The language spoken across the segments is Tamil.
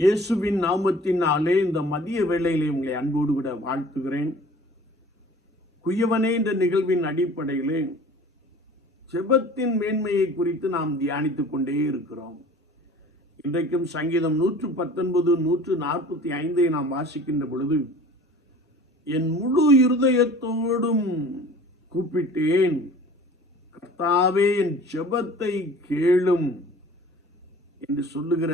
இயேசுவின் நாமத்தினாலே இந்த மதிய வேளையிலே உங்களை அன்போடு கூட வாழ்த்துகிறேன். குயவனே என்ற நிகழ்வின் அடிப்படையிலே ஜெபத்தின் மேன்மையை குறித்து நாம் தியானித்துக் கொண்டே இருக்கிறோம். இன்றைக்கும் சங்கீதம் 119, 145 நாம் வாசிக்கின்ற பொழுது, என் முழு இருதயத்தோடும் கூப்பிட்டேன், கர்த்தாவே என் ஜெபத்தை கேளும் என்று சொல்லுகிற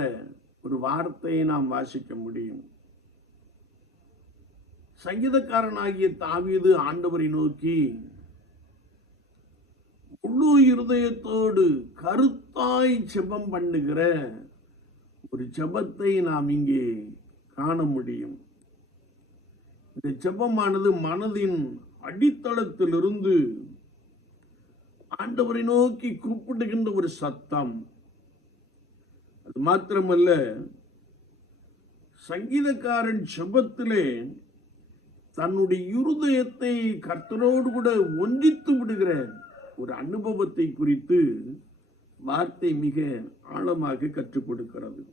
ஒரு வார்த்தையை நாம் வாசிக்க முடியும். சங்கீதக்காரனாகிய தாவீது ஆண்டவரை நோக்கி முழு இருதயத்தோடு கருத்தாய் ஜெபம் பண்ணுகிற ஒரு ஜெபத்தை நாம் இங்கே காண முடியும். இந்த ஜெபமானது மனதின் அடித்தளத்திலிருந்து ஆண்டவரை நோக்கி கூப்பிடுகின்ற ஒரு சத்தம். அது மாத்திரமல்ல, சங்கீதக்காரன் ஜெபத்திலே தன்னுடைய இருதயத்தை கர்த்தரோடு கூட ஒன்றித்து விடுகிற ஒரு அனுபவத்தை குறித்து வார்த்தை மிக ஆழமாக கற்றுக் கொடுக்கிறது.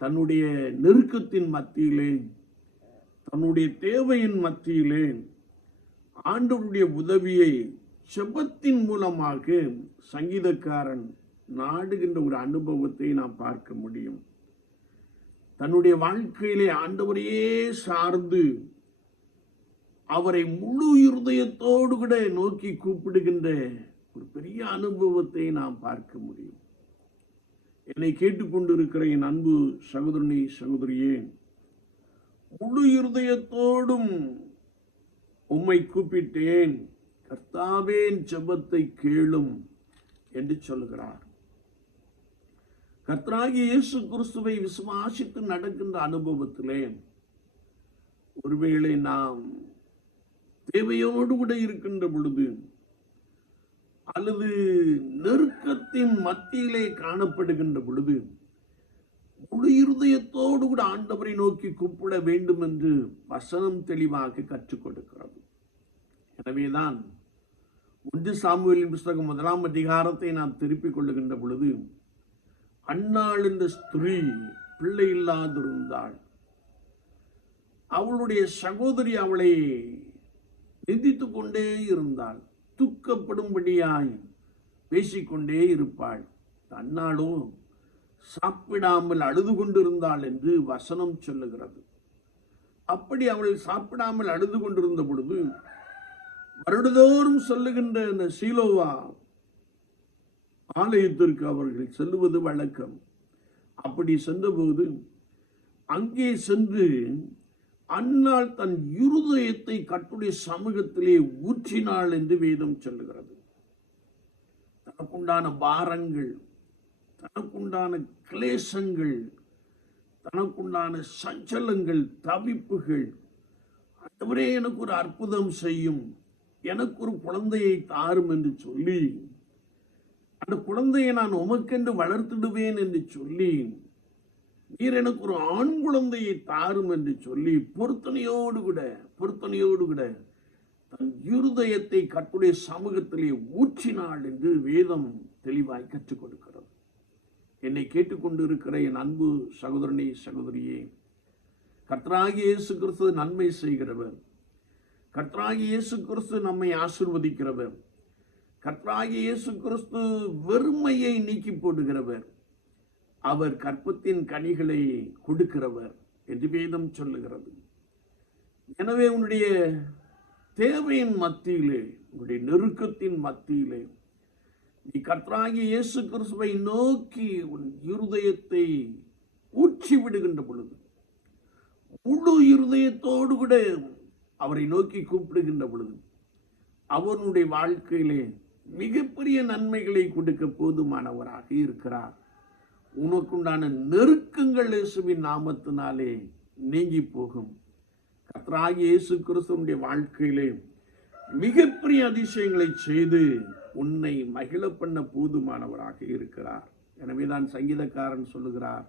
தன்னுடைய நெருக்கத்தின் மத்தியிலே, தன்னுடைய தேவையின் மத்தியிலே ஆண்டவருடைய உதவியை ஜெபத்தின் மூலமாக சங்கீதக்காரன் நாடுகின்ற ஒரு அனுபவத்தை நாம் பார்க்க முடியும். தன்னுடைய வாழ்க்கையிலே ஆண்டவரையே சார்ந்து அவரை முழு இருதயத்தோடு கூட நோக்கி கூப்பிடுகின்ற ஒரு பெரிய அனுபவத்தை நாம் பார்க்க முடியும். என்னை கேட்டுக்கொண்டிருக்கிற என் அன்பு சகோதரனே, சகோதரியே, முழு இருதயத்தோடும் உம்மை கூப்பிட்டேன், கர்த்தாவே என் ஜெபத்தை கேளும் என்று சொல்கிறார். கர்த்தராகிய இயேசு கிறிஸ்துவை விசுவாசித்து நடக்கின்ற அனுபவத்திலே ஒருவேளை நாம் தேவையோடு கூட இருக்கின்ற பொழுது, அல்லது நெருக்கத்தின் மத்தியிலே காணப்படுகின்ற பொழுது, முழு இருதயத்தோடு கூட ஆண்டவரை நோக்கி கூப்பிட வேண்டும் என்று வசனம் தெளிவாக கற்றுக் கொடுக்கிறது. எனவேதான் 1 சாமுவேலின் புஸ்தகம் 1ஆம் அதிகாரத்தை நாம் திருப்பிக் கொள்ளுகின்ற பொழுது, அன்னாள் என்ற ஸ்திரீ பிள்ளை இல்லாதிருந்தாள். அவளுடைய சகோதரி அவளை நிந்தித்துக் கொண்டே இருந்தாள், துக்கப்படும்படியாய் பேசிக்கொண்டே இருப்பாள். அன்னாளோ சாப்பிடாமல் அழுது கொண்டிருந்தாள் என்று வசனம் சொல்லுகிறது. அப்படி அவள் சாப்பிடாமல் அழுது கொண்டிருந்த பொழுது, வருடதோறும் சொல்லுகின்ற இந்த சீலோவா ஆலயத்திற்கு அவர்கள் செல்லுவது வழக்கம். அப்படி சென்றபோது அங்கே சென்று அன்னாள் தன் இருதயத்தை கர்த்தருடைய சமூகத்திலே ஊற்றினாள் என்று வேதம் சொல்லுகிறது. தனக்குண்டான பாரங்கள், தனக்குண்டான கிளேசங்கள், தனக்குண்டான சஞ்சலங்கள், தவிப்புகள், ஆண்டவரே எனக்கு ஒரு அற்புதம் செய்யும், எனக்கு ஒரு குழந்தையை தாரும் என்று சொல்லி, அந்த குழந்தையை நான் உமக்கென்று வளர்த்திடுவேன் என்று சொல்லி, நீர் எனக்கு ஒரு ஆண் குழந்தையை தாரும் என்று சொல்லி பொருத்தனையோடு கூட தன் இருதயத்தை கர்த்தருடைய சமூகத்திலே ஊற்றினாள் என்று வேதம் தெளிவாய் கற்றுக் கொடுக்கிறது. என்னை கேட்டுக்கொண்டிருக்கிற என் அன்பு சகோதரனே, சகோதரியே, கர்த்தராகிய இயேசு கிறிஸ்து நன்மை செய்கிறவர், கர்த்தராகிய இயேசு கிறிஸ்து நம்மை ஆசீர்வதிக்கிறவர், கர்த்தராகிய இயேசு கிறிஸ்து வெறுமையை நீக்கி போடுகிறவர், அவர் கற்பத்தின் கனிகளை கொடுக்கிறவர் என்று வேதம் சொல்லுகிறது. எனவே உன்னுடைய தேவையின் மத்தியிலே, உன்னுடைய நெருக்கத்தின் மத்தியிலே நீ கர்த்தராகிய இயேசு கிறிஸ்துவை நோக்கி உன் இருதயத்தை ஊற்றி விடுகின்ற பொழுது, முழு இருதயத்தோடு கூட அவரை நோக்கி கூப்பிடுகின்ற பொழுது, அவனுடைய வாழ்க்கையிலே மிகப்பெரிய நன்மைகளை கொடுக்க போதுமானவராக இருக்கிறார். உனக்குண்டான நெருக்கங்கள் இயேசுவின் நாமத்தினாலே நீங்கி போகும். கர்த்தராகிய இயேசு கிறிஸ்துவினுடைய வாழ்க்கையிலே மிகப்பெரிய அதிசயங்களை செய்து உன்னை மகிழ பண்ண போதுமானவராக இருக்கிறார். எனவேதான் சங்கீதக்காரன் சொல்லுகிறார்,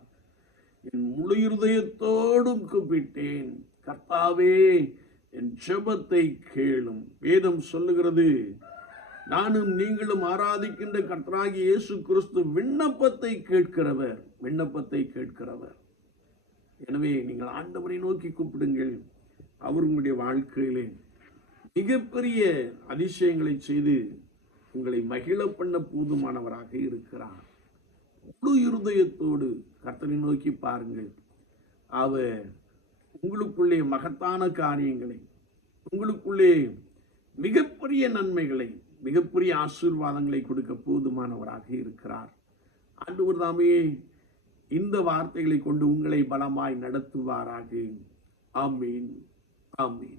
என் முழு இருதயத்தோடும் கூப்பிட்டேன், கர்த்தாவே என் ஜெபத்தை கேளும். வேதம் சொல்லுகிறது, நானும் நீங்களும் ஆராதிக்கின்ற கர்த்தராகிய இயேசு கிறிஸ்து விண்ணப்பத்தை கேட்கிறவர். எனவே நீங்கள் ஆண்டவரை நோக்கி கூப்பிடுங்கள். அவர் உங்களுடைய வாழ்க்கையிலே மிகப்பெரிய அதிசயங்களை செய்து உங்களை மகிழ பண்ண போதுமானவராக இருக்கிறார். முழு இருதயத்தோடு கர்த்தரை நோக்கி பாருங்கள். அவர் உங்களுக்குள்ளே மகத்தான காரியங்களை, உங்களுக்குள்ளே மிகப்பெரிய நன்மைகளை, மிகப்பெரிய ஆசீர்வாதங்களை கொடுக்க போதுமானவராக இருக்கிறார். ஆண்டவர் தாமே இந்த வார்த்தைகளை கொண்டு உங்களை பலமாய் நடத்துவாராக. ஆமீன், ஆமீன்.